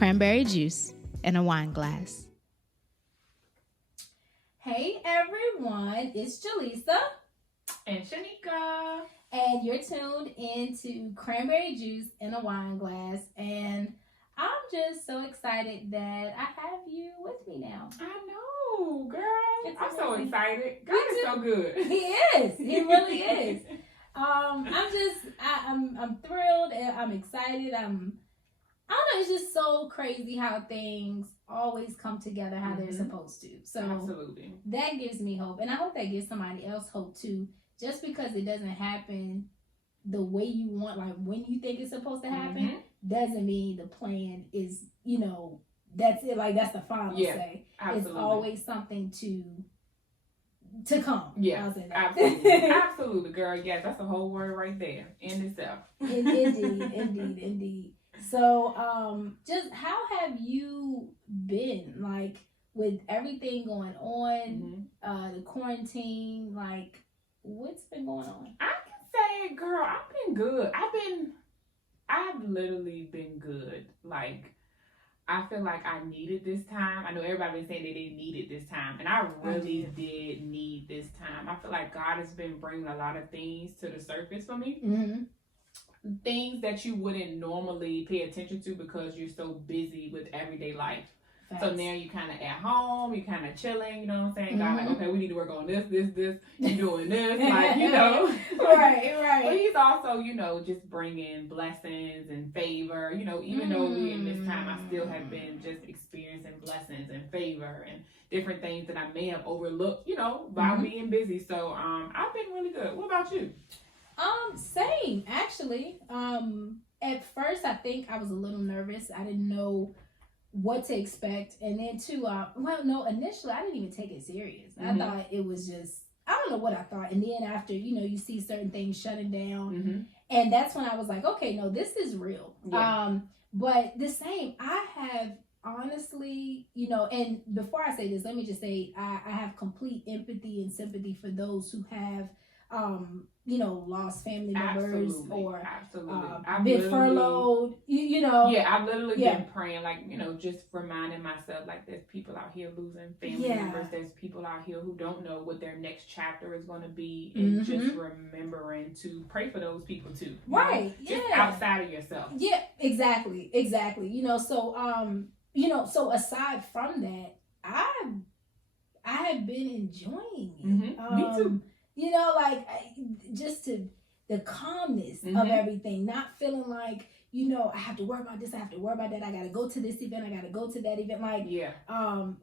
cranberry juice in a wine glass. Hey everyone, it's Jaleesa and Shanika, and you're tuned into Cranberry Juice in a Wine Glass, and I'm just so excited that I have you with me now. I know, girl. I'm so excited. God is so good. He is. He really is. I'm thrilled and I'm excited. I don't know, it's just so crazy how things always come together how they're supposed to. So absolutely, that gives me hope, and I hope that gives somebody else hope too. Just because it doesn't happen the way you want, like when you think it's supposed to happen, doesn't mean the plan is, that's it. Like that's the final say. Absolutely. It's always something to come. Yeah, absolutely, absolutely, girl. Yes, that's the whole word right there in itself. Indeed. So, just how have you been, like, with everything going on, the quarantine, like, what's been going on? I can say, girl, I've been good. I've literally been good. Like, I feel like I needed this time. I know everybody been saying that they needed this time, and I really did need this time. I feel like God has been bringing a lot of things to the surface for me. Things that you wouldn't normally pay attention to because you're so busy with everyday life. Facts. So now you kind of at home, you kind of chilling, you know what I'm saying? God, like, okay, we need to work on this, you doing this, like, Right. But he's also, just bringing blessings and favor, even though we in this time, I still have been just experiencing blessings and favor and different things that I may have overlooked, by being busy. So I've been really good. What about you? Same, actually. At first, I think I was a little nervous. I didn't know what to expect. And then, too, initially, I didn't even take it serious. I thought it was just, I don't know what I thought. And then after, you see certain things shutting down. And that's when I was like, okay, no, this is real. Yeah. But the same, I have honestly, and before I say this, let me just say, I have complete empathy and sympathy for those who have lost family members or been furloughed, Yeah, I've literally been praying, like, just reminding myself, like, there's people out here losing family members. There's people out here who don't know what their next chapter is going to be. And just remembering to pray for those people too. Right. Just outside of yourself. Yeah, exactly. So aside from that, I have been enjoying it. Me too. Just the calmness of everything, not feeling like, I have to worry about this, I have to worry about that, I got to go to this event, I got to go to that event.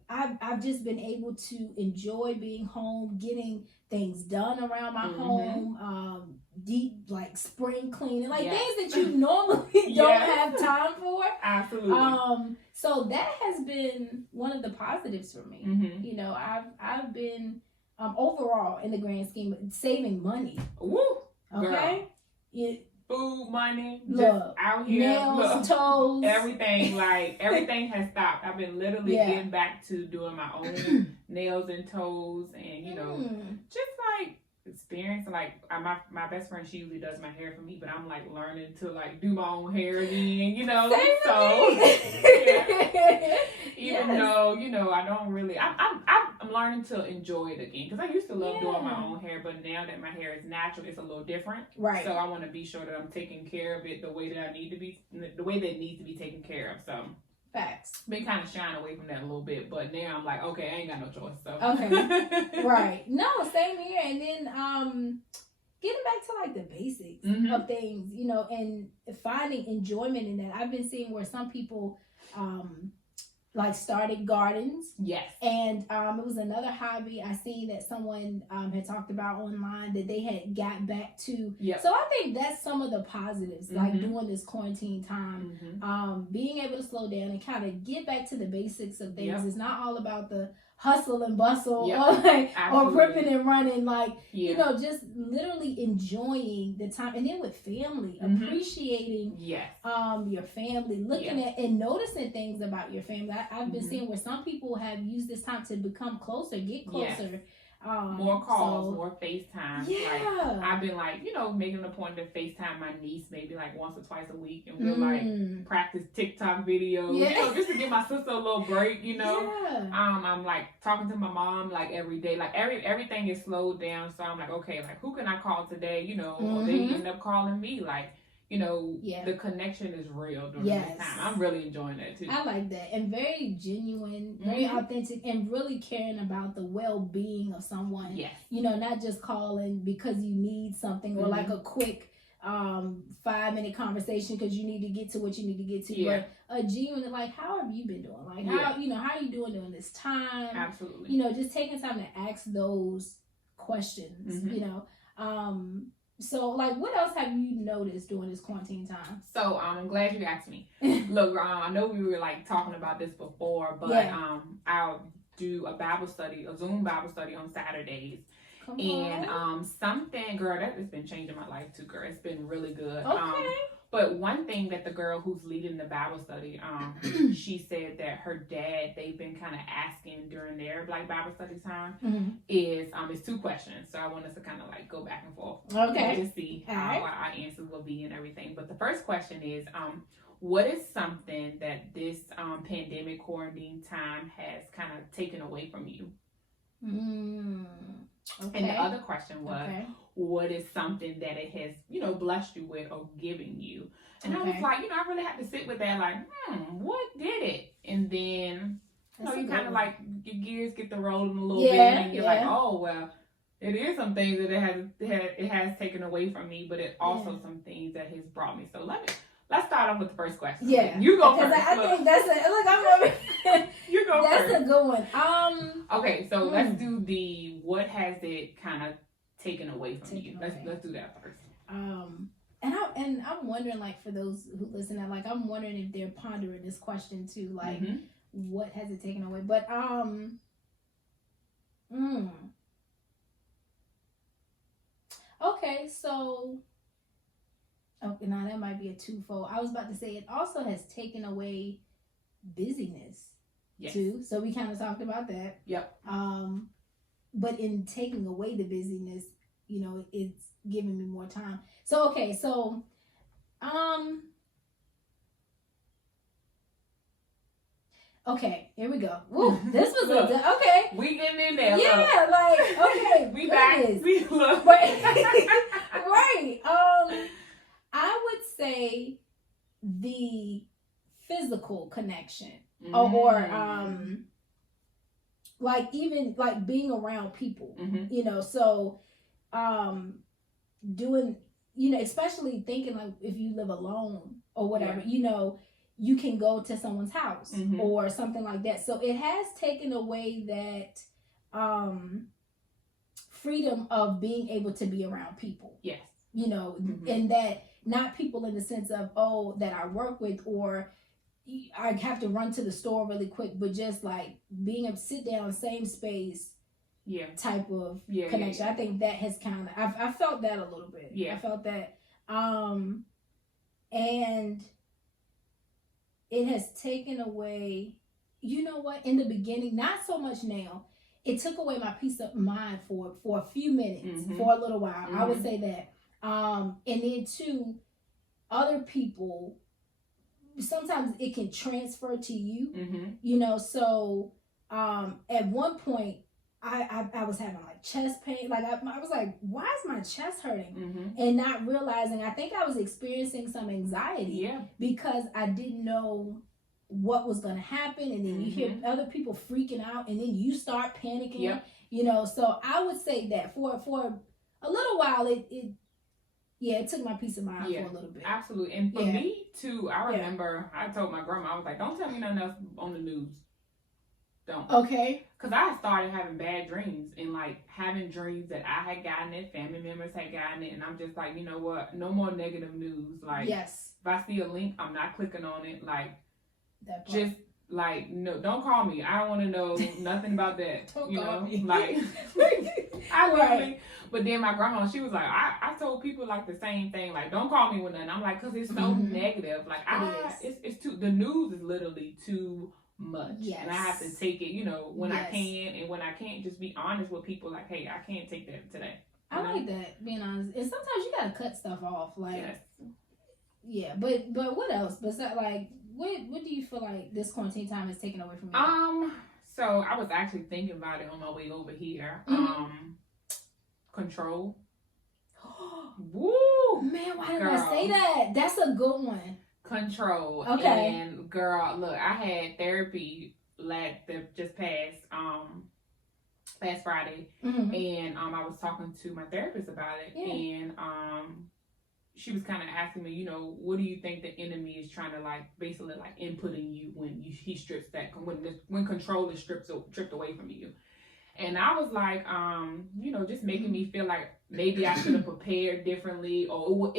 I've just been able to enjoy being home, getting things done around my home, deep, like spring cleaning, like things that you normally don't have time for. Absolutely. So that has been one of the positives for me. I've been overall, in the grand scheme, saving money. Woo! Okay? Food, money, look, just out here. Nails, toes. Everything has stopped. I've been literally getting back to doing my own nails and toes and, just like experience. Like, my best friend, she usually does my hair for me, but I'm like learning to like do my own hair again, Even though, I don't really, I'm learning to enjoy it again because I used to love doing my own hair, but now that my hair is natural, it's a little different. Right. So I want to be sure that I'm taking care of it the way that the way that it needs to be taken care of. So facts. Been kind of shying away from that a little bit, but now I'm like, okay, I ain't got no choice. So okay, right. No, same here. And then getting back to like the basics of things, and finding enjoyment in that. I've been seeing where some people like started gardens. Yes. And it was another hobby I seen that someone had talked about online that they had got back to. Yep. So I think that's some of the positives, like during this quarantine time, being able to slow down and kind of get back to the basics of things. It's not all about the hustle and bustle or ripping and running, like just literally enjoying the time, and then with family, appreciating your family, looking at and noticing things about your family. I've been seeing where some people have used this time to become closer, get closer, More calls, so, more FaceTime. yeah. Like, I've been like, making an point to FaceTime my niece maybe like once or twice a week, and we'll like practice TikTok videos, just to give my sister a little break, Yeah. I'm like talking to my mom like every day, like everything is slowed down. So I'm like, okay, like who can I call today? They end up calling me, like, the connection is real during this time. I'm really enjoying that too. I like that. And very genuine, very authentic, and really caring about the well-being of someone. Yes. Not just calling because you need something or like a quick 5-minute conversation because you need to get to what you need to get to. Yeah. But a genuine, like, how have you been doing? Like, how are you doing during this time? Absolutely. Just taking time to ask those questions, So, like, what else have you noticed during this quarantine time? So, I'm glad you asked me. Look, I know we were, like, talking about this before, but I'll do a Zoom Bible study on Saturdays. Something, girl, that has been changing my life, too, girl. It's been really good. Okay. But one thing that the girl who's leading the Bible study, she said that her dad, they've been kind of asking during their like Bible study time, is it's 2 questions. So I want us to kind of like go back and forth. Okay. To see how our answers will be and everything. But the first question is, what is something that this pandemic quarantine time has kind of taken away from you? Okay. And the other question was, what is something that it has, blessed you with or given you? And I was like, I really had to sit with that, like, what did it? And then, you kind of like, your gears get to rolling a little bit, and you're like, oh, well, it is some things that it has taken away from me, but it also some things that has brought me. So let's start off with the first question. Yeah. You go first. I think that's it. Look, I'm over. You go first. That's a good one. Okay, so let's do what has it kind of taken away from you? Let's do that first. And I'm wondering, like, for those who listen, I'm wondering if they're pondering this question too, like, what has it taken away? But okay, so now that might be a twofold. I was about to say it also has taken away busyness too. So we kind of talked about that. Yep. But in taking away the busyness, it's giving me more time. So okay, so okay, here we go. Ooh, this was okay. We getting in there. Yeah, look. like okay, we back. We look. Right. I would say the physical connection, or like even like being around people, so doing, especially thinking like if you live alone or whatever, you can go to someone's house or something like that. So it has taken away that freedom of being able to be around people. Yes. And that not people in the sense of, that I work with, or I have to run to the store really quick, but just like being able to sit down, same space, type of connection. I think that has kind of, I felt that a little bit. I felt that, and it has taken away, in the beginning, not so much now. It took away my peace of mind for a few minutes, for a little while. I would say that. And then too, other people, sometimes it can transfer to you, so at one point I was having like chest pain, like I was like, why is my chest hurting? And not realizing, I think I was experiencing some anxiety because I didn't know what was going to happen, and then you hear other people freaking out, and then you start panicking, so I would say that for a little while it took my peace of mind for a little bit. Absolutely. And for me too, I remember I told my grandma, I was like, don't tell me nothing else on the news. Don't. Okay. Because I started having bad dreams, and like having dreams that I had gotten it, family members had gotten it, and I'm just like, you know what? No more negative news. Like, if I see a link, I'm not clicking on it. Like, just like, no, don't call me. I don't want to know nothing about that. Don't call me. Like, I literally. But then my grandma, she was like, I told people like the same thing. Like, don't call me with nothing. I'm like, because it's so negative. Like, it's too. The news is literally too much. Yes. And I have to take it, you know, when I Yes. can, and when I can't, just be honest with people like, hey, I can't take that today. I like that, being honest. And sometimes you gotta cut stuff off. Like, Yes. yeah, but what else? Besides, like, what do you feel like this quarantine time is taking away from you? So I was actually thinking about it on my way over here. Mhm. Control. Woo! Man, why did Girl. I say that? That's a good one. Control. Okay. And girl, look, I had therapy just past Friday, Mhm. and I was talking to my therapist about it, Yeah. and she was kind of asking me, you know, what do you think the enemy is trying to like basically like input in you when he strips that when control is stripped away from you. And I was like, you know, just making me feel like maybe I should have prepared differently, or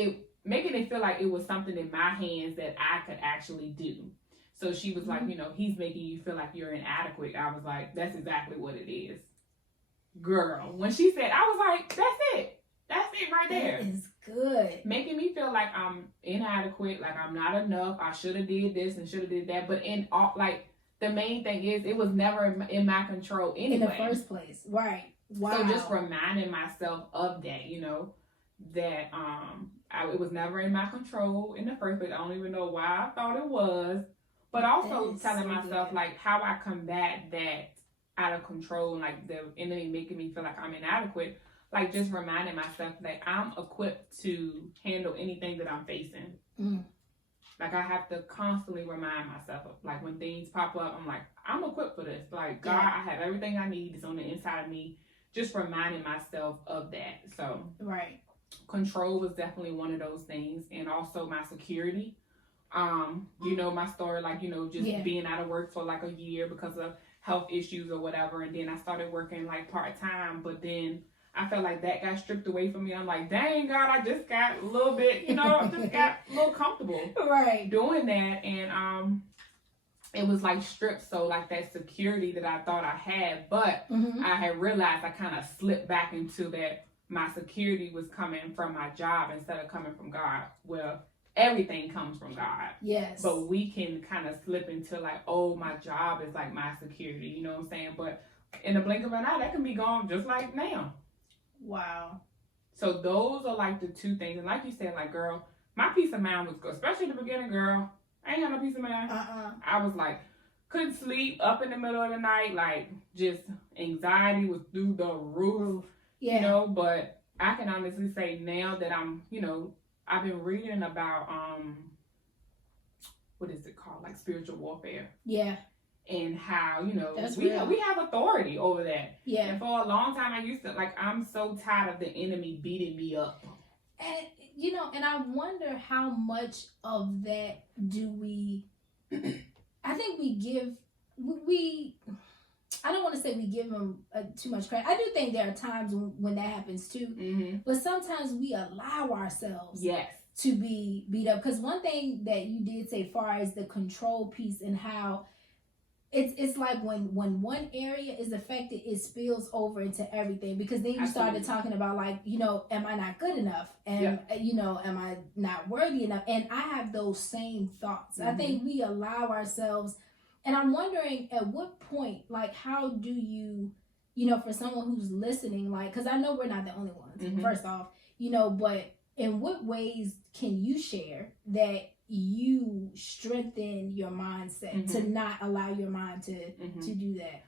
making it feel like it was something in my hands that I could actually do. So she was like, you know, he's making you feel like you're inadequate. I was like, that's exactly what it is. Girl, when she said, I was like, that's it right there. That is good. Making me feel like I'm inadequate, like I'm not enough. I should have did this and should have did that. But in all, like, the main thing is, it was never in my control anyway. In the first place, right? Wow. So just reminding myself of that, you know, that it was never in my control in the first place. I don't even know why I thought it was, but also telling myself like how I combat that out of control, and like the enemy making me feel like I'm inadequate. Like just reminding myself that I'm equipped to handle anything that I'm facing. Mm. Like I have to constantly remind myself of, like, when things pop up, I'm like, I'm equipped for this. Like, God, I have everything I need. It's on the inside of me. Just reminding myself of that. So, right. Control was definitely one of those things. And also my security. You know, my story, like, you know, just being out of work for like a year because of health issues or whatever. And then I started working like part-time, but then I felt like that got stripped away from me. I'm like, dang, God, I just got a little bit, you know, I just got a little comfortable doing that. And it was like stripped. So like that security that I thought I had, but I had realized I kind of slipped back into that. My security was coming from my job instead of coming from God. Well, everything comes from God. Yes. But we can kind of slip into like, oh, my job is like my security. You know what I'm saying? But in the blink of an eye, that can be gone just like now. Wow. So those are like the two things. And like you said, like, girl, my peace of mind was good. Especially in the beginning, girl. I ain't got no peace of mind. I was like, couldn't sleep, up in the middle of the night. Like, just anxiety was through the roof. Yeah. You know, but I can honestly say now that I'm, you know, I've been reading about, what is it called? Like spiritual warfare. Yeah. And how, you know, That's we real. we have authority over that. Yeah. And for a long time, I used to, like, I'm so tired of the enemy beating me up. And, you know, and I wonder how much of that do we, I think we give, I don't want to say we give them too much credit. I do think there are times when that happens too. Mm-hmm. But sometimes we allow ourselves Yes. to be beat up. Because one thing that you did say far as the control piece and how it's like when one area is affected, it spills over into everything. Because then you started talking about, like, you know, am I not good enough? And, you know, am I not worthy enough? And I have those same thoughts. I think we allow ourselves. And I'm wondering at what point, like, how do you know, for someone who's listening, like, because I know we're not the only ones, first off, you know, but in what ways can you share that you strengthen your mindset to not allow your mind to do that?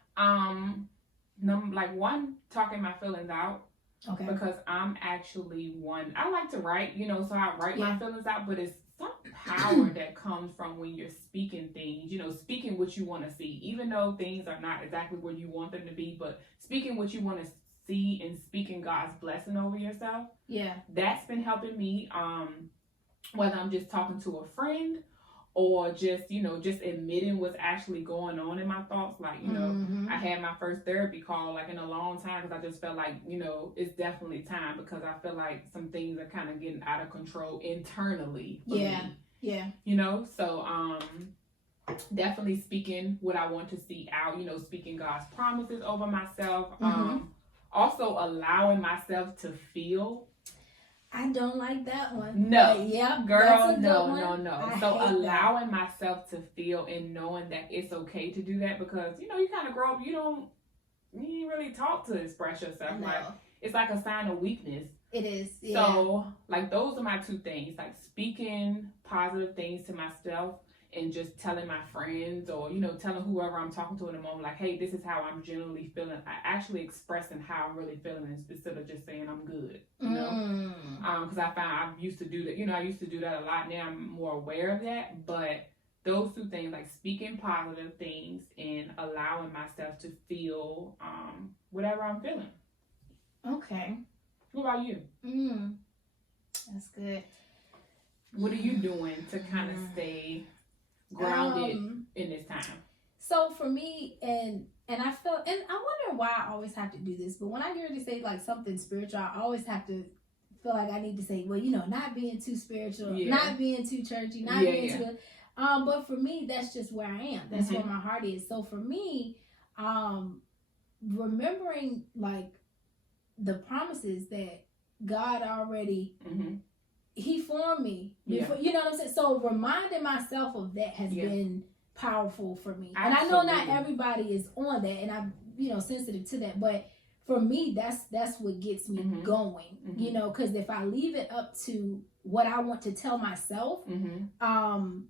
Like, one, talking my feelings out. Okay. Because I'm actually one, I like to write, you know, so I write my feelings out, but it's some power that comes from when you're speaking things, you know, speaking what you want to see, even though things are not exactly where you want them to be, but speaking what you want to see and speaking God's blessing over yourself. Yeah. That's been helping me, whether I'm just talking to a friend or just, you know, just admitting what's actually going on in my thoughts. Like, you know, I had my first therapy call, like, in a long time, because I just felt like, you know, it's definitely time, because I feel like some things are kind of getting out of control internally for me. Yeah. You know, so definitely speaking what I want to see out, you know, speaking God's promises over myself. Also allowing myself to feel. I don't like that one. No. But yeah, Girl, that's a good no. one. So hate allowing myself to feel and knowing that it's okay to do that, because you kind of grow up, you ain't really taught to express yourself. I know. Like, it's like a sign of weakness. It is. Yeah. So like, those are my two things, like speaking positive things to myself and just telling my friends or telling whoever I'm talking to in the moment, like, hey, this is how I'm generally feeling. I actually expressing how I'm really feeling instead of just saying I'm good, because I found I used to do that. I used to do that a lot. Now I'm more aware of that. But those two things, like speaking positive things and allowing myself to feel whatever I'm feeling. Okay. What about you? That's good. What are you doing to kind of stay grounded in this time? So for me, and I feel, and I wonder why I always have to do this, but when I get ready to say like something spiritual, I always have to feel like I need to say, well, not being too spiritual, not being too churchy, not being too. But for me, that's just where I am. That's where my heart is. So for me, remembering like the promises that God already. He formed me before, you know what I'm saying? So reminding myself of that has been powerful for me. And I know not everybody is on that, and I'm, sensitive to that. But for me, that's what gets me going, because if I leave it up to what I want to tell myself, I'll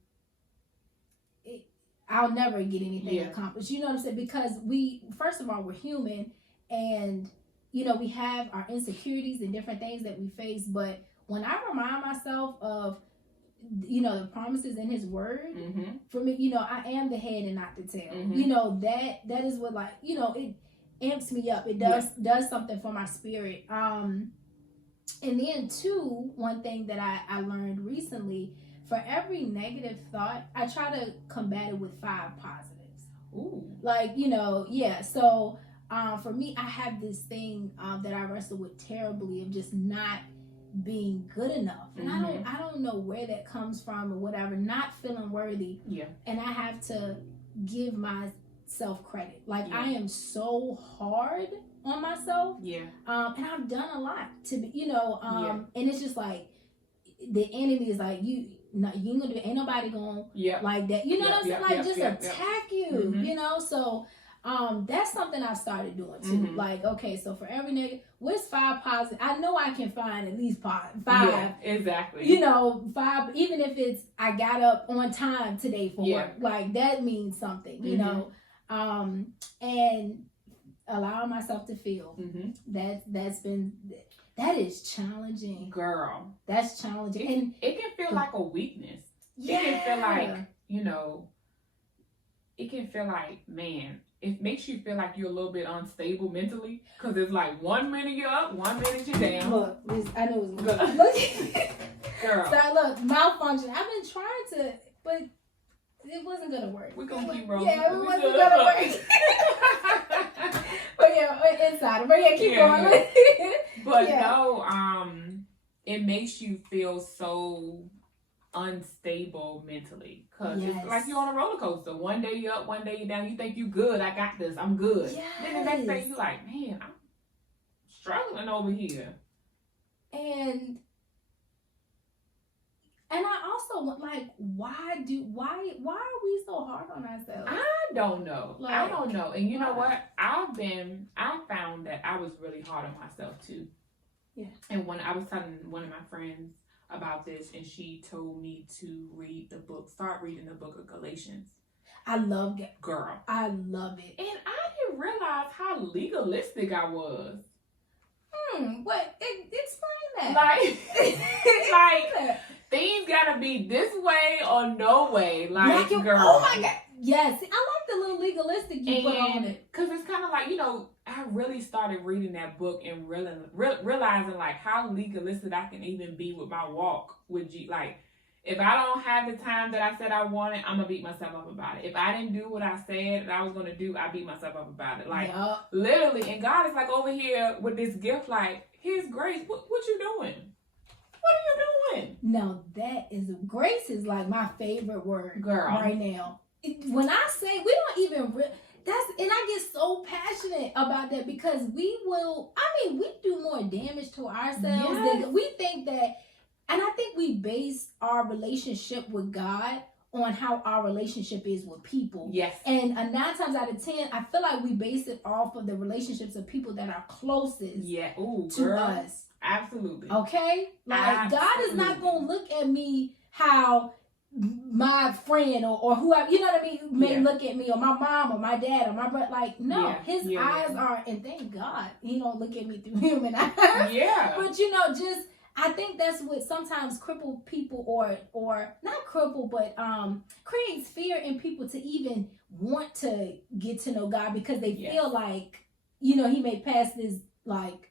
never get anything accomplished. You know what I'm saying? Because first of all, we're human, and, we have our insecurities and different things that we face, but when I remind myself of, the promises in His Word, for me, I am the head and not the tail. That is what, like, it amps me up. It does something for my spirit. And then two, one thing that I learned recently, for every negative thought, I try to combat it with 5 positives. Ooh. Like, So for me, I have this thing that I wrestle with terribly of just not being good enough, and I don't know where that comes from or whatever, not feeling worthy, and I have to give myself credit, like I am so hard on myself, and I've done a lot to be, and it's just like the enemy is like, you ain't gonna do it, ain't nobody gonna like that, what I'm saying, like just attack you, so that's something I started doing too. Like, okay, so for every negative, what's 5 positive? I know I can find at least 5. Yeah, exactly. 5, even if it's I got up on time today for work. Like that means something, and allowing myself to feel. That is challenging. Girl. That's challenging. And it can feel like a weakness. Yeah. It can feel like, it can feel like, man, it makes you feel like you're a little bit unstable mentally, because it's like 1 minute you're up, 1 minute you're down. Look, I know it's good. Girl. So look, malfunction. I've been trying to, but it wasn't gonna work. We're gonna keep rolling. Yeah, it wasn't gonna work. But inside. But keep going. But no, it makes you feel so unstable mentally, because it's like you're on a roller coaster. One day you're up, one day you're down. You think you good, I got this, I'm good. Then the next day you like, man, I'm struggling over here. And I also like, why are we so hard on ourselves? I don't know. I don't know. And you know what? I found that I was really hard on myself too. Yeah. And when I was telling one of my friends about this, and she told me to start reading the book of Galatians. I love it. Girl. I love it. And I didn't realize how legalistic I was. What? Explain that. Like, things gotta be this way or no way. Like, girl. Oh my God. Yes. I like the little legalistic you put on it. Because it's kind of like, I really started reading that book and realizing like how legalistic I can even be with my walk with G. Like, if I don't have the time that I said I wanted, I'm gonna beat myself up about it. If I didn't do what I said that I was gonna do, I beat myself up about it. Like, literally. And God is like over here with this gift, like, His grace. What you doing? What are you doing? No, grace is like my favorite word, girl, right now. When I say we don't even, and I get so passionate about that because we do more damage to ourselves than we think that, and I think we base our relationship with God on how our relationship is with people. Yes. And 9 times out of 10, I feel like we base it off of the relationships of people that are closest to us. Absolutely. Okay? Like, God is not going to look at me how my friend or whoever, you know what I mean, may look at me, or my mom or my dad or my brother. Like, no, his eyes are, and thank God he don't look at me through human eyes. Yeah. But just I think that's what sometimes cripple people or not cripple, but creates fear in people to even want to get to know God, because they feel like, he may pass this like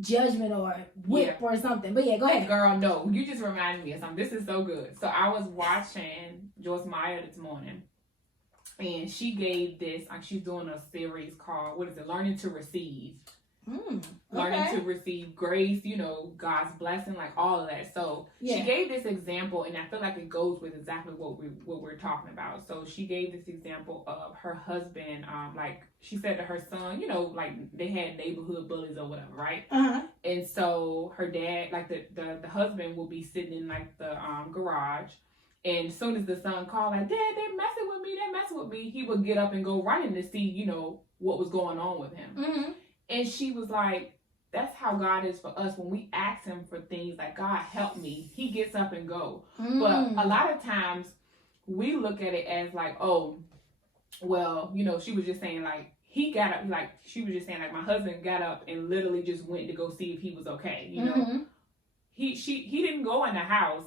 judgment or whip or something. But go ahead. Girl, no, you just reminded me of something. This is so good. So I was watching Joyce Meyer this morning, and she gave this, like, she's doing a series called, Learning to Receive. Learning to receive grace, God's blessing, like all of that. So she gave this example, and I feel like it goes with exactly what we're talking about. So she gave this example of her husband, like she said to her son, like they had neighborhood bullies or whatever, right? And so her dad, like the husband will be sitting in like the garage, and as soon as the son called, like, Dad, they're messing with me, he would get up and go running to see, what was going on with him. And she was like, that's how God is for us. When we ask him for things like, God, help me, he gets up and go. But a lot of times we look at it as like, oh, well, she was just saying like, he got up, like she was just saying like, my husband got up and literally just went to go see if he was okay. He didn't go in the house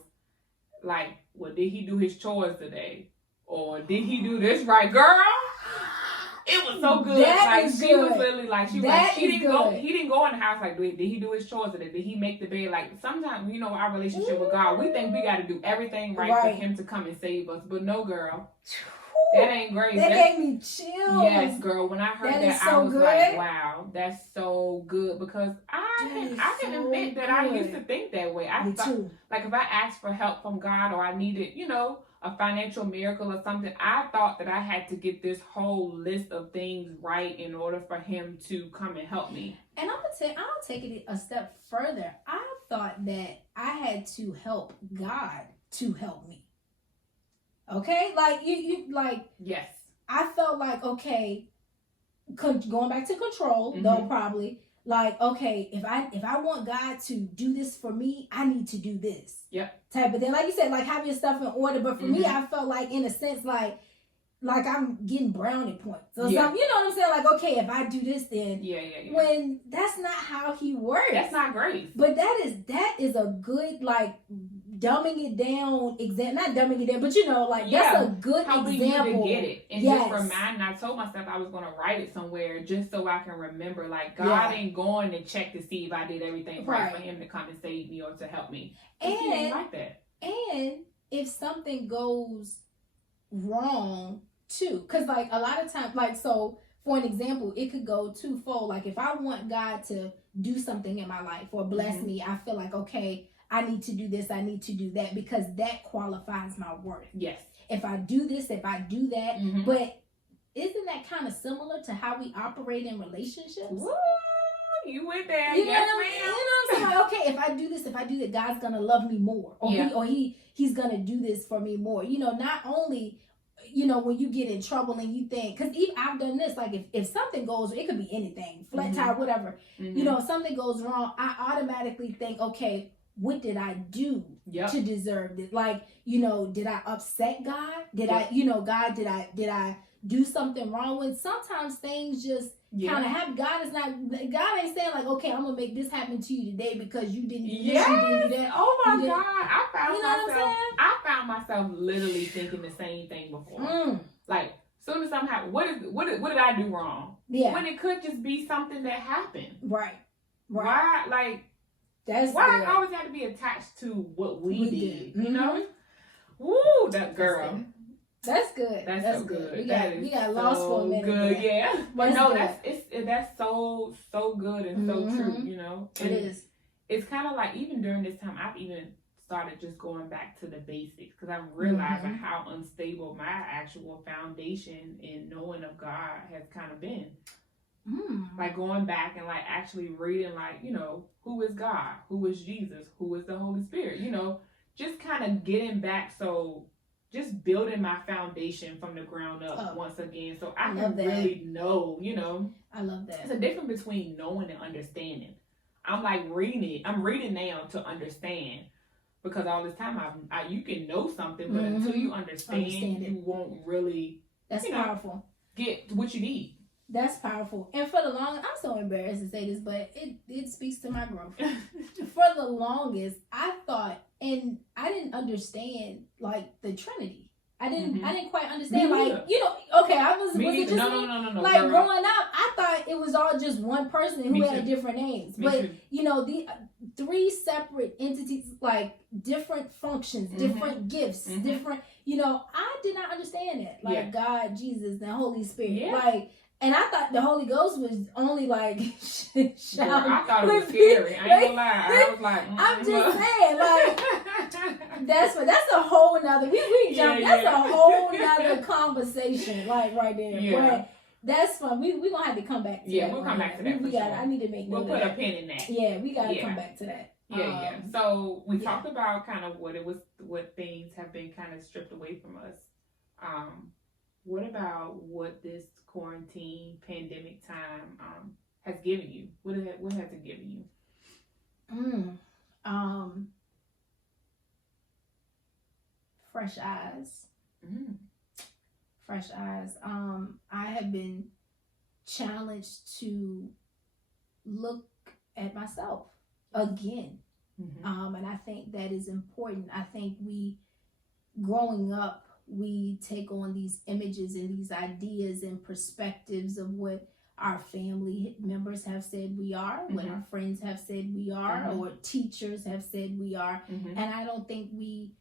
like, well, did he do his chores today? Or did he do this right, girl? It was so good. Was literally like, he didn't go in the house like, did he do his chores today? Did he make the bed? Like, sometimes, our relationship with God, we think we got to do everything right for him to come and save us. But no, girl. That ain't grace. That gave me chills. Yes, girl. When I heard that I was like, wow, that's so good. Because I can admit that I used to think that way. I thought, like, if I asked for help from God, or I needed, a financial miracle or something, I thought that I had to get this whole list of things right in order for him to come and help me. And I'll take it a step further. I thought that I had to help God to help me. Okay? Like, you like... Yes. I felt like, okay, going back to control, though, probably... Like, okay, if I want God to do this for me, I need to do this. Yep. Type of thing. Like you said, like have your stuff in order. But for me, I felt like, in a sense, like I'm getting brownie points or something. You know what I'm saying? Like, okay, if I do this, then when that's not how he works. That's not grace. But that is a good, like, dumbing it down not dumbing it down, but that's a good helping example. You to get it. And just reminding, I told myself I was going to write it somewhere just so I can remember, like, God ain't going to check to see if I did everything right for him to come and save me or to help me. And he ain't like that. And if something goes wrong too, because like a lot of times, like, so for an example, it could go twofold. Like, if I want God to do something in my life or bless me, I feel like, okay, I need to do this, I need to do that, because that qualifies my worth. Yes. If I do this, if I do that. But isn't that kind of similar to how we operate in relationships? Woo, you went there. You know what I'm saying? Like, okay, if I do this, if I do that, God's going to love me more. Or he's going to do this for me more. Not only... when you get in trouble and you think, because I've done this, like if something goes, it could be anything, flat tire, whatever, if something goes wrong, I automatically think, okay, what did I do to deserve this? Like, did I upset God? Did I, God, did I do something wrong? When sometimes things just kind of happen. God ain't saying like, okay, I'm gonna make this happen to you today because you didn't do this, you didn't do that. Oh my God, I found myself literally thinking the same thing before. Like, soon as something happened, what did I do wrong? Yeah. When it could just be something that happened. Right. Why, like, why I always have to be attached to what we did? You know? Woo, that girl. That's good. That's so good. We got lost for a minute. Good, yeah. But good. That's so good and so true. It is. It's kind of like, even during this time, I've even started just going back to the basics because I'm realizing how unstable my actual foundation in knowing of God has kind of been. Like going back and like actually reading, like, you know, who is God, who is Jesus, who is the Holy Spirit, you know, just kind of getting back. So just building my foundation from the ground up once again, so I can really know, you know. I love that. It's a difference between knowing and understanding. I'm like reading it. I'm reading now to understand, because all this time you can know something, but until you understand you won't really. That's powerful. Get what you need. That's powerful. And for the longest, I'm so embarrassed to say this, but it speaks to my growth. For the longest, I thought, and I didn't understand like the Trinity. I didn't quite understand, like, you know, okay, was it just no, like, growing up, I thought it was all just one person who had different names. But, you know, the three separate entities, like different functions, different gifts, different, you know, I did not understand that. Like God, Jesus, the Holy Spirit. Like, and I thought the Holy Ghost was only like I thought it was scary. I ain't gonna lie. I was like, I'm just saying, like, that's a whole nother. We jump. That's a whole nother conversation, like right there. Yeah. But that's fun. We gonna have to come back to that. Yeah, we'll come back to that. We got. I need to make note of that. We'll put a pin in that. Yeah, we gotta come back to that. Yeah. So we talked about kind of what things have been kind of stripped away from us. What about what this quarantine pandemic time has given you? What has it given you? Fresh eyes. Fresh eyes. I have been challenged to look at myself again. And I think that is important. I think growing up, we take on these images and these ideas and perspectives of what our family members have said we are, what our friends have said we are, or teachers have said we are. And I don't think we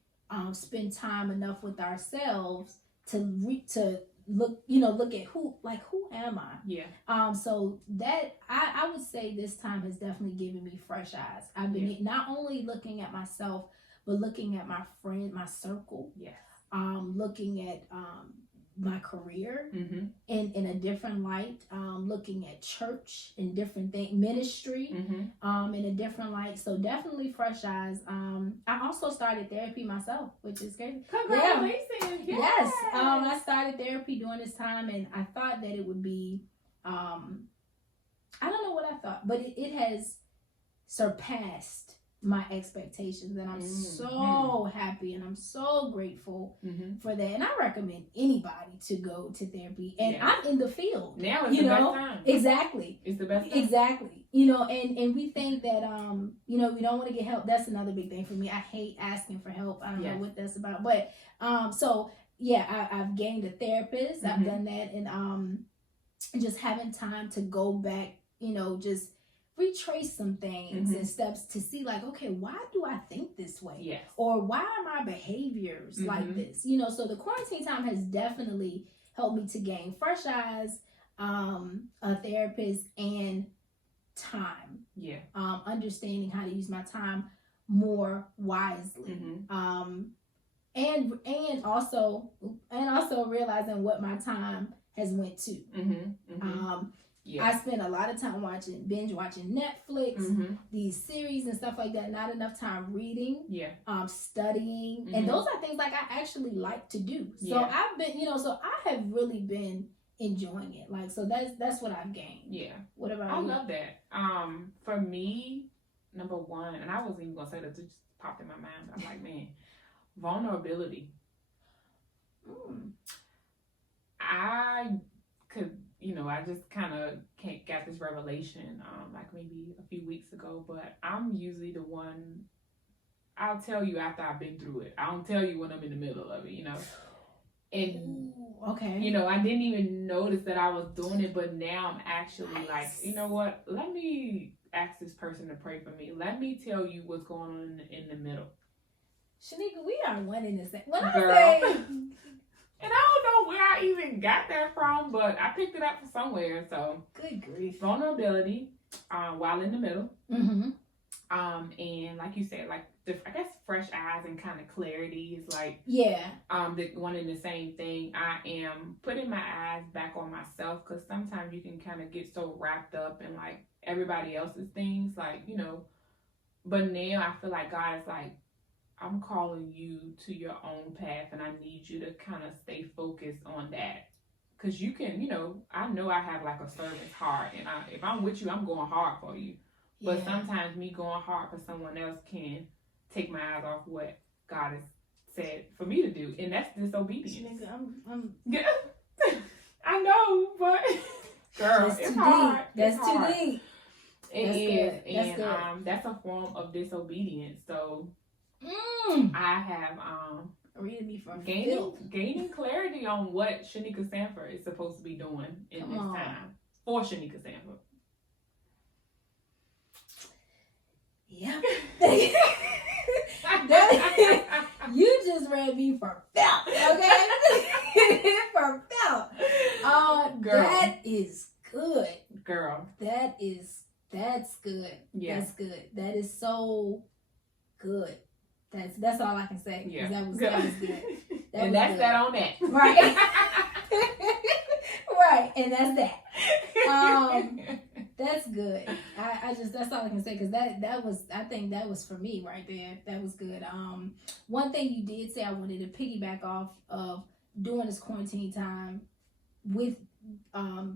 spend time enough with ourselves to look at who am I? Yeah. So that I would say this time has definitely given me fresh eyes. I've been not only looking at myself, but looking at my friend, my circle. Yeah. Looking at my career in a different light, looking at church in different things, ministry in a different light. So definitely fresh eyes. I also started therapy myself, which is great. Congratulations! Yeah. Yes. I started therapy during this time, and I thought that it would be, I don't know what I thought, but it has surpassed my expectations, and I'm so happy and I'm so grateful for that. And I recommend anybody to go to therapy, and I'm in the field now. It's the best time. Exactly, it's the best time. Exactly. You know, and we think that you know, we don't want to get help. That's another big thing for me. I hate asking for help. I don't know what that's about, but so yeah, I've gained a therapist. I've done that, and just having time to go back, you know, just retrace some things and steps to see, like, okay, why do I think this way? Yes. Or why are my behaviors like this? You know, so the quarantine time has definitely helped me to gain fresh eyes, a therapist, and time. Yeah. Understanding how to use my time more wisely. And also realizing what my time has went to. Yeah. I spend a lot of time binge watching Netflix, these series and stuff like that. Not enough time reading, studying, and those are things like I actually like to do. So I've been, you know, so I have really been enjoying it. Like, so that's what I've gained. Yeah. What about you? I love that. For me, number one, and I wasn't even gonna say that, it just popped in my mind. I'm like, man, vulnerability. I could. You know, I just kind of got this revelation, like maybe a few weeks ago, but I'm usually the one, I'll tell you after I've been through it. I don't tell you when I'm in the middle of it, you know. And, you know, I didn't even notice that I was doing it, but now I'm actually like, you know what, let me ask this person to pray for me. Let me tell you what's going on in the middle. Shanika, we are one in the same. When Girl. I say... And I don't know where I even got that from, but I picked it up from somewhere. So, good grief. Vulnerability, while in the middle. And like you said, like I guess fresh eyes and kind of clarity is like Yeah. the one and the same thing. I am putting my eyes back on myself, because sometimes you can kind of get so wrapped up in like everybody else's things, like, you know. But now I feel like God is like, I'm calling you to your own path, and I need you to kind of stay focused on that. Because you can, you know I have like a servant's heart, and if I'm with you, I'm going hard for you. But Yeah. sometimes me going hard for someone else can take my eyes off what God has said for me to do, and that's disobedience. Nigga, I'm Yeah, I know, but girl, that's it's too hard. deep. That's It's too hard. deep. It That's is, good. That's and good. that's a form of disobedience. So I have Read me from gaining clarity on what Shanika Sanford is supposed to be doing in Come this on. time for Shanika Sanford. Yeah. You just read me for felt, okay? For felt. Girl. That is good. Girl. That's good. Yeah. That's good. That is so good. That's all I can say. 'Cause Yeah. That was good. That And was that's good. that on that. Right. Right. And that's that. That's good. I just, that's all I can say, because that was, I think that was for me right there. That was good. One thing you did say I wanted to piggyback off of during this quarantine time with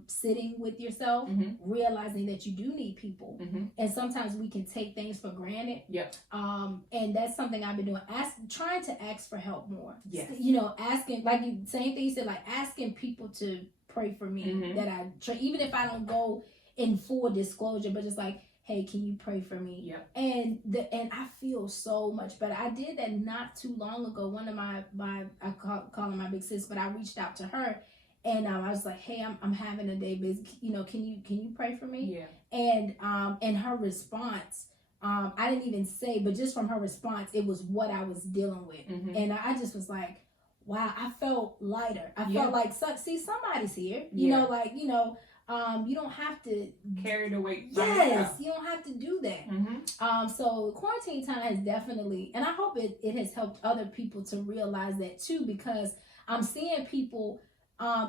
sitting with yourself, realizing that you do need people, and sometimes we can take things for granted. Yep. And that's something I've been doing. Trying to ask for help more. Yes. You know, asking, like you, same thing you said, like asking people to pray for me, that even if I don't go in full disclosure, but just like, hey, can you pray for me? Yep. And I feel so much better. I did that not too long ago. One of my I call her my big sis, but I reached out to her, and I was like, hey, I'm having a day busy. You know, can you pray for me? Yeah. And her response, I didn't even say, but just from her response, it was what I was dealing with, and I just was like, wow, I felt lighter. I felt like, see, somebody's here. You know, like, you know. You don't have to carry the weight. Yes, you don't have to do that. So quarantine time has definitely, and I hope it has helped other people to realize that too, because I'm seeing people,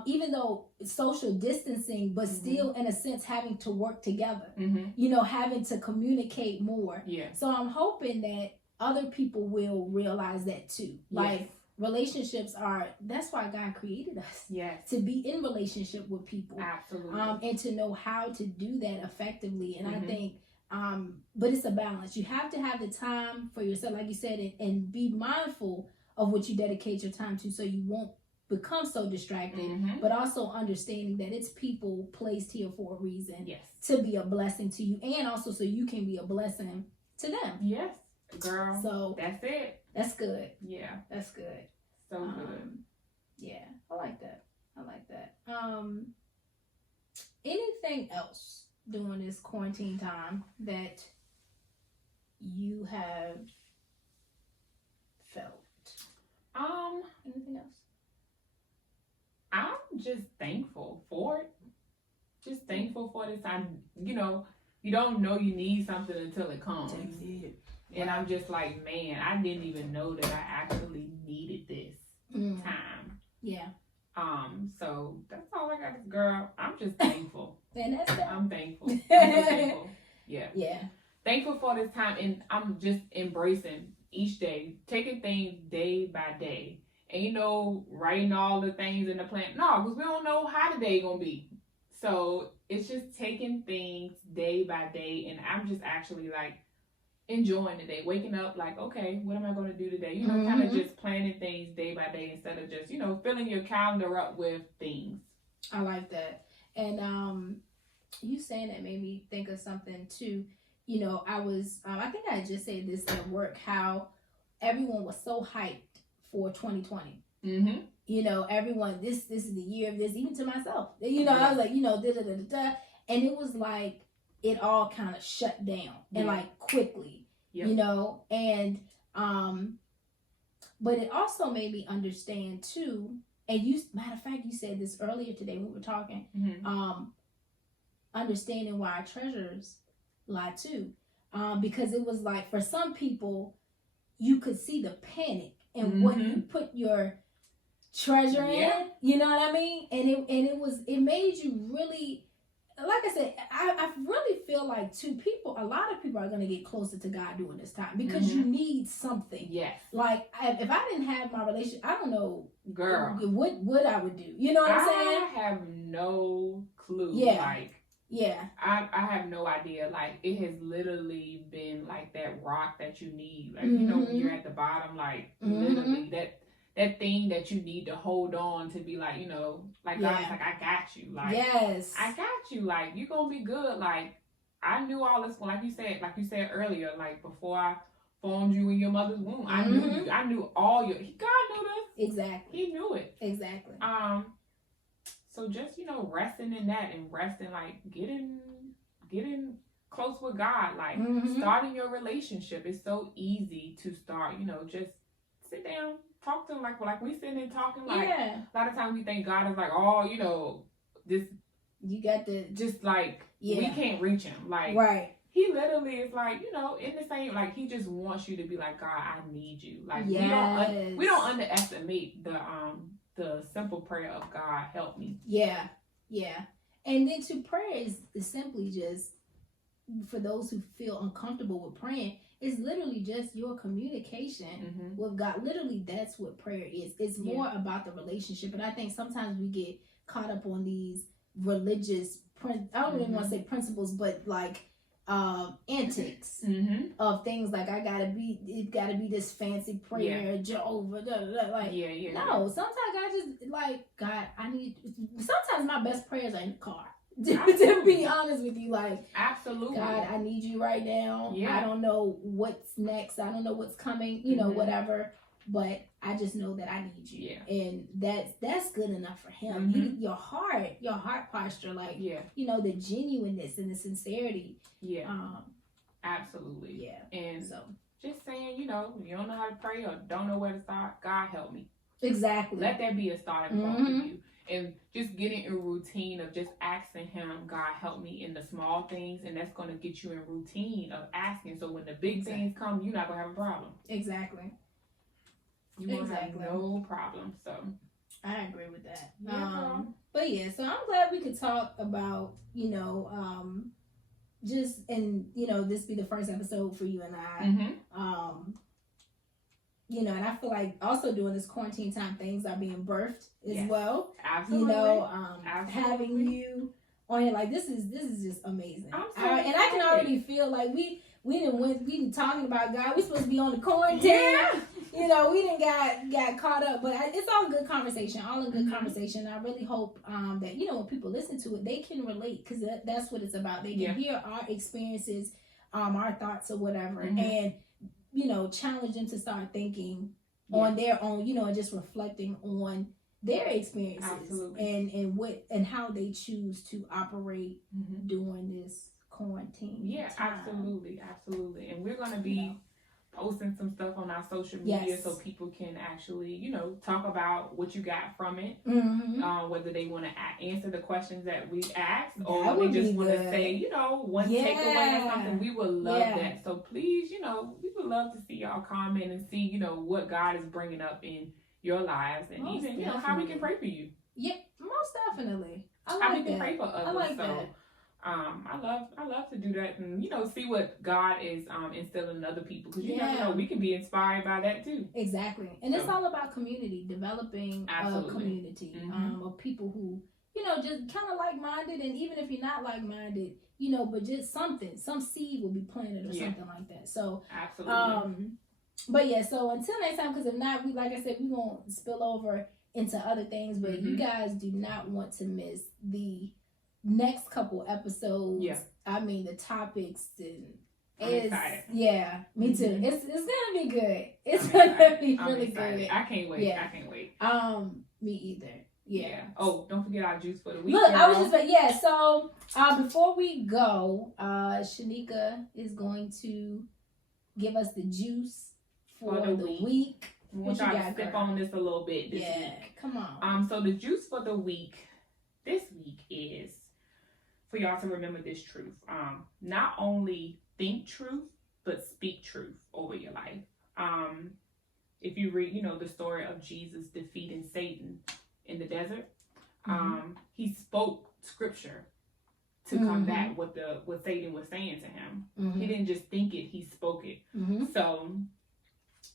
even though it's social distancing, but still in a sense having to work together, you know, having to communicate more. Yeah. So I'm hoping that other people will realize that too. Like, relationships that's why God created us. Yes. To be in relationship with people. Absolutely. And to know how to do that effectively. And I think, but it's a balance. You have to have the time for yourself, like you said, and be mindful of what you dedicate your time to, so you won't become so distracted, but also understanding that it's people placed here for a reason. Yes. To be a blessing to you, and also so you can be a blessing to them. Yes. Girl. So that's it. That's good. Yeah. That's good. So good. Yeah, I like that. Anything else during this quarantine time that you have felt? Anything else? I'm just thankful for it. Just thankful for this time. You know, you don't know you need something until it comes. And I'm just like, man, I didn't even know that I actually needed this time. Yeah. So that's all I got, girl. I'm just thankful. And that's that. I'm thankful. I'm so thankful. Yeah. Yeah. Thankful for this time, and I'm just embracing each day, taking things day by day. And you know, writing all the things in the plan. No, because we don't know how the day gonna be. So it's just taking things day by day, and I'm just actually like enjoying the day, waking up like, okay, what am I going to do today? You know, kind of just planning things day by day instead of just, you know, filling your calendar up with things. I like that. And you saying that made me think of something too. You know, I was, I think I just said this at work, how everyone was so hyped for 2020. You know, everyone, this is the year of this, even to myself. You know, I was like, you know, and it was like, it all kind of shut down and like quickly, you know, and but it also made me understand too, and you, matter of fact, you said this earlier today when we were talking, understanding why our treasures lie too, because it was like, for some people, you could see the panic and what you put your treasure in. You know what I mean? And it made you really. Like I said, I really feel like a lot of people are going to get closer to God during this time because you need something. Yes. Like, if I didn't have my relationship, I don't know, girl, what I would do. You know what I'm saying? I have no clue. Yeah. Like, yeah. I have no idea. Like, it has literally been like that rock that you need. Like, you know, when you're at the bottom, like, literally that thing that you need to hold on to be like, you know, like God's like, I got you. Like, yes, I got you. Like, you're going to be good. Like, I knew all this, like you said earlier, like before I formed you in your mother's womb, I knew you. I knew all your, God knew this. Exactly. He knew it. Exactly. So just, you know, resting in that and resting, like getting close with God, like starting your relationship. It's so easy to start, you know, just sit down. Talk to him like we sitting and talking. Like a lot of times we think God is like, oh, you know, this. You got to just like we can't reach him. Like he literally is like, you know, in the same, like he just wants you to be like, God, I need you. Like we don't underestimate the simple prayer of God, help me. Yeah. And then prayer is simply just for those who feel uncomfortable with praying. It's literally just your communication with God. Literally, that's what prayer is. It's more about the relationship. And I think sometimes we get caught up on these religious, I don't even want to say principles, but like antics of things like it gotta be this fancy prayer, Jehovah, like no. Sometimes I just like God. Sometimes my best prayers are in the car. To be honest with you, like absolutely, God, I need you right now. I don't know what's next. I don't know what's coming. You know, whatever. But I just know that I need you, and that's good enough for him. Your heart posture, like you know, the genuineness and the sincerity. Absolutely. And so just saying, you know, you don't know how to pray or don't know where to start. God help me. Exactly. Let that be a starting point for you. And just getting in routine of just asking him, God, help me in the small things. And that's going to get you in routine of asking. So when the big things come, you're not going to have a problem. Exactly. You won't have no problem. So I agree with that. But yeah, so I'm glad we could talk about, you know, just, and, you know, this be the first episode for you and I. You know, and I feel like also during this quarantine time, things are being birthed as well. Absolutely. You know, having you on here, like this is just amazing. And I can already feel like we done talking about God. We supposed to be on the quarantine. Yeah. You know, we didn't got caught up, but it's all good conversation. All in good conversation. I really hope that, you know, when people listen to it, they can relate, because that's what it's about. They can hear our experiences, our thoughts or whatever, and you know, challenge them to start thinking on their own, you know, and just reflecting on their experiences and how they choose to operate during this quarantine time. Absolutely. And we're going to be posting some stuff on our social media so people can actually, you know, talk about what you got from it. Whether they want to answer the questions that we asked, or they just want to say, you know, one takeaway or something. We would love that. So please, you know, we would love to see y'all comment and see, you know, what God is bringing up in your lives, and most even, you know, how we can pray for you. Yeah, most definitely. How we can pray for others. I like that. I love to do that, and you know, see what God is instilling in other people, because you never know, we can be inspired by that too. Exactly, and it's all about community, developing a community of people who, you know, just kind of like-minded, and even if you're not like-minded, you know, but just some seed will be planted or something like that. So absolutely. But yeah, so until next time, because if not, like I said, we won't spill over into other things, but you guys do not want to miss the next couple episodes. I mean, the topics is me too. It's gonna be good. It's gonna be really good. I can't wait. I can't wait. Me either. Yeah. Oh, don't forget our juice for the week. Look, girl. I was just so before we go, Shanika is going to give us the juice for the week. We'll try to step on this a little bit this week. Come on. So the juice for the week this week is for y'all to remember this truth. Not only think truth, but speak truth over your life. If you read, the story of Jesus defeating Satan in the desert, he spoke scripture to combat what Satan was saying to him. He didn't just think it; he spoke it. So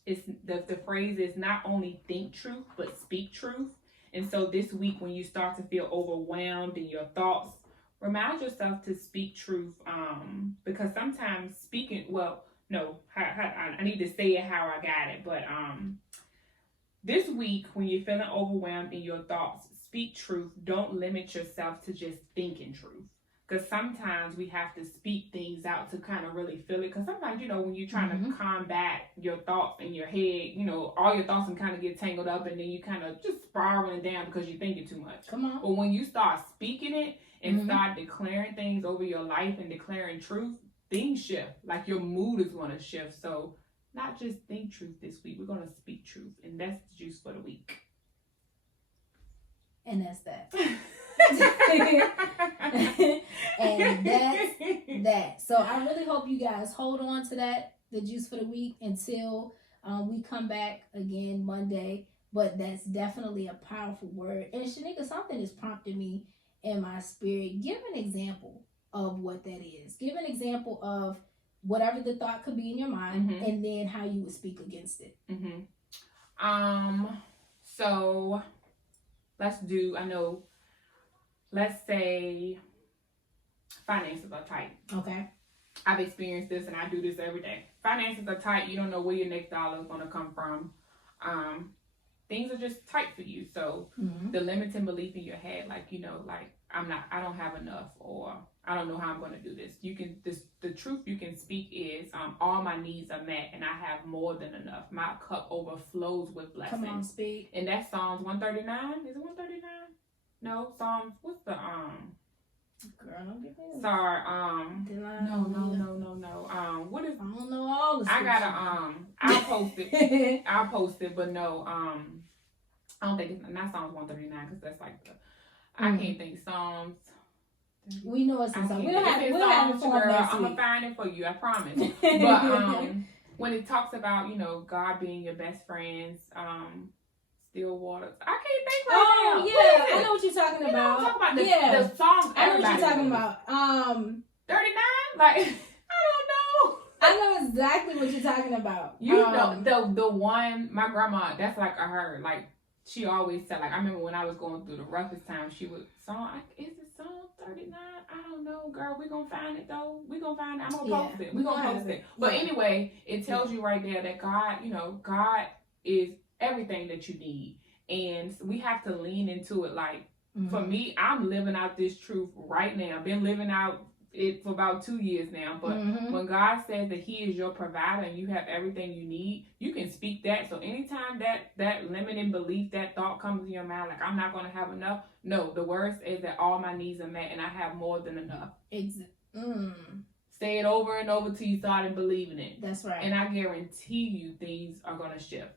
it's the phrase is not only think truth but speak truth. And so this week, when you start to feel overwhelmed in your thoughts, remind yourself to speak truth. Because sometimes speaking, I need to say it how I got it. But this week, when you're feeling overwhelmed in your thoughts, speak truth. Don't limit yourself to just thinking truth. Because sometimes we have to speak things out to kind of really feel it. Because sometimes, when you're trying to combat your thoughts in your head, all your thoughts can kind of get tangled up and then you kind of just spiraling down because you're thinking too much. Come on. But when you start speaking it and start declaring things over your life and declaring truth, things shift. Like your mood is going to shift. So not just think truth this week. We're going to speak truth. And that's the juice for the week. And that's that. And that's that. So I really hope you guys hold on to that, the juice for the week, until we come back again Monday. But that's definitely a powerful word. And Shanika, something has prompted me in my spirit. Give an example of what that is. Give an example of whatever the thought could be in your mind, and then how you would speak against it. So let's say finances are tight. Okay. I've experienced this and I do this every day. Finances are tight. You don't know where your next dollar is going to come from. Things are just tight for you. So the limiting belief in your head, I don't have enough, or I don't know how I'm going to do this. The truth you can speak is, all my needs are met and I have more than enough. My cup overflows with blessings. Come on, speak. And that's Psalms 139. Is it 139? No, Psalms. What's the Girl, don't get me. Sorry. No. What is? I don't know all the. I gotta. I'll post it. I'll post it, but no. I don't think it's not Psalms 139 because that's like the. I can't think Psalms. We know it's in Psalms. We'll have it for girl. next I'm week. gonna find it for you. I promise. But when it talks about God being your best friends, still waters. I can't think right now. Yeah, I know what you're talking about. I'm talking about the songs. I know what you're talking about. 39. Like I don't know. I know exactly what you're talking about. You know the one my grandma. That's like her. Like she always said. Like I remember when I was going through the roughest time, she would is it Psalm 39? I don't know, girl. We're gonna find it though. We're gonna find it. I'm gonna post it. We're gonna post it. But anyway, it tells you right there that God, God is everything that you need, and we have to lean into it. Like for me, I'm living out this truth right now. I've been living out it for about 2 years now, but when God says that He is your provider and you have everything you need, you can speak that. So anytime that limiting belief, that thought comes in your mind, like I'm not going to have enough, no, the word says that all my needs are met and I have more than enough. Say it over and over till you start believing it. That's right. And I guarantee you things are going to shift.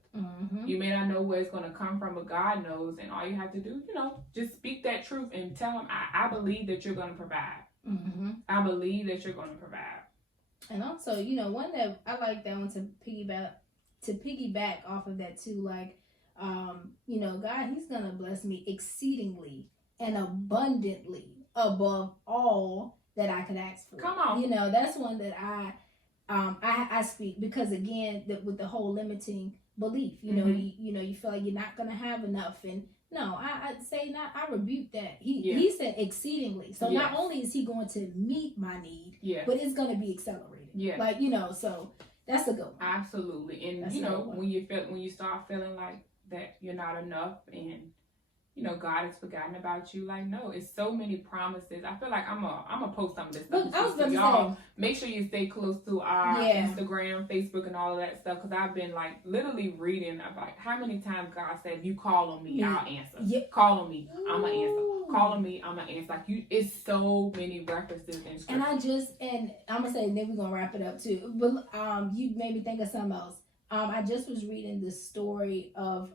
You may not know where it's going to come from, but God knows. And all you have to do, just speak that truth and tell Him, I believe that you're going to provide. I believe that you're going to provide. And also, one that I like that one to piggyback off of that too. Like, God, He's going to bless me exceedingly and abundantly above all that I could ask for. Come on. That's one that I speak because again, with the whole limiting belief, you feel like you're not going to have enough. And no, I'd say not. I rebuke that. He said exceedingly. So not only is He going to meet my need, but it's going to be accelerated. Yeah. Like, so that's a good one. Absolutely. And that's when you start feeling like that you're not enough and God has forgotten about you. Like, no, it's so many promises. I feel like I'm a post some of this stuff. I was going to say, make sure you stay close to our Instagram, Facebook, and all of that stuff. Because I've been like literally reading about how many times God said, "If you call on me, I'll answer. Yeah. Call on me, I'm gonna answer. Call on me, I'm gonna answer." Like it's so many references in Scripture. And I'm gonna say, and then we're gonna wrap it up too. But you made me think of something else. I just was reading the story of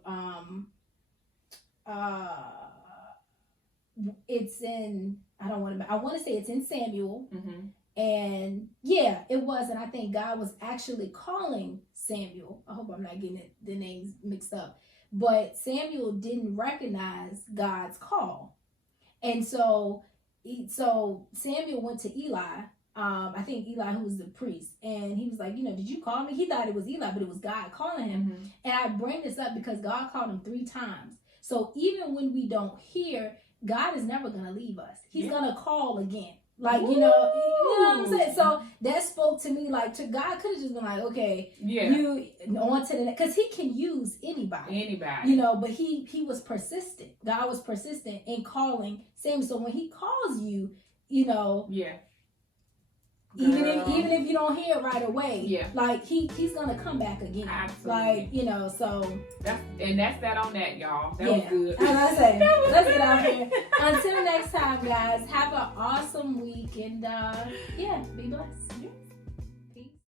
it's in I want to say it's in Samuel, And yeah, it was. And I think God was actually calling Samuel. I hope I'm not getting the names mixed up. But Samuel didn't recognize God's call. And so Samuel went to Eli. I think Eli, who was the priest, and he was like, did you call me? He thought it was Eli, but it was God calling him. Mm-hmm. And I bring this up because God called him 3 times. So even when we don't hear, God is never going to leave us. He's going to call again. Like, you know what I'm saying? So that spoke to me, like, God could have just been like, okay, you on to the next, because he can use anybody. But he was persistent. God was persistent in calling Samuel. So when he calls you, even if you don't hear it right away, like he's gonna come back again. Absolutely. Like, so that's that on that, y'all. That was good. I say, let's get out here. Until next time, guys, have an awesome week, and be blessed.